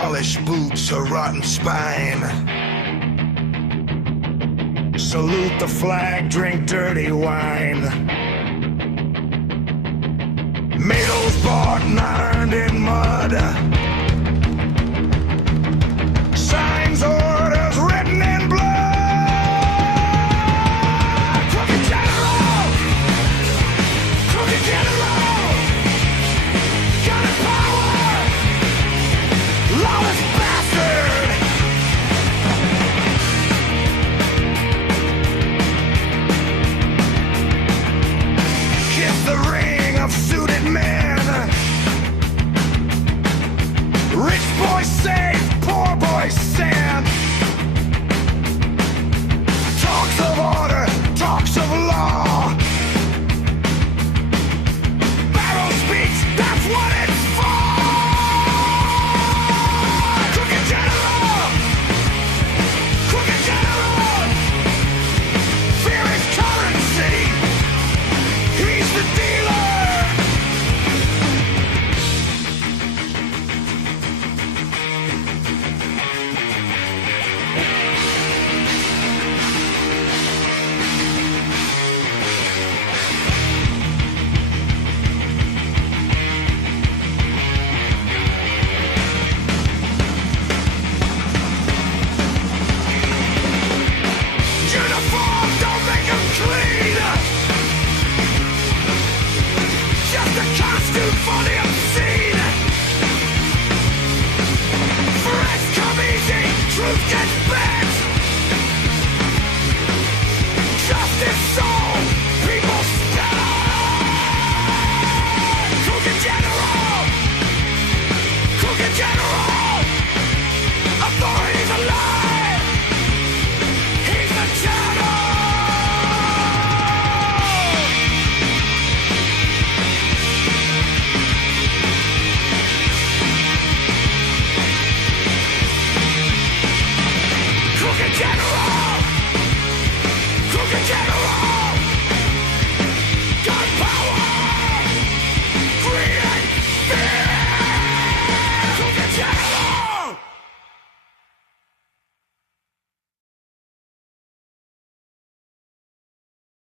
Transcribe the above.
polished boots, a rotten spine. Salute the flag, drink dirty wine. Medals bought and earned in mud. Signs, orders written in blood. Crooked general! Crooked general! Got a power! Lawless bastard! Kiss the ring of suited men. Rich boy save, poor boy stand. Talks of order, talks of law. Barrel speaks, that's what it's for. Crooked general! Crooked general! Fear is currency. He's the dealer. Uniform, don't make him clean. Just a costume for the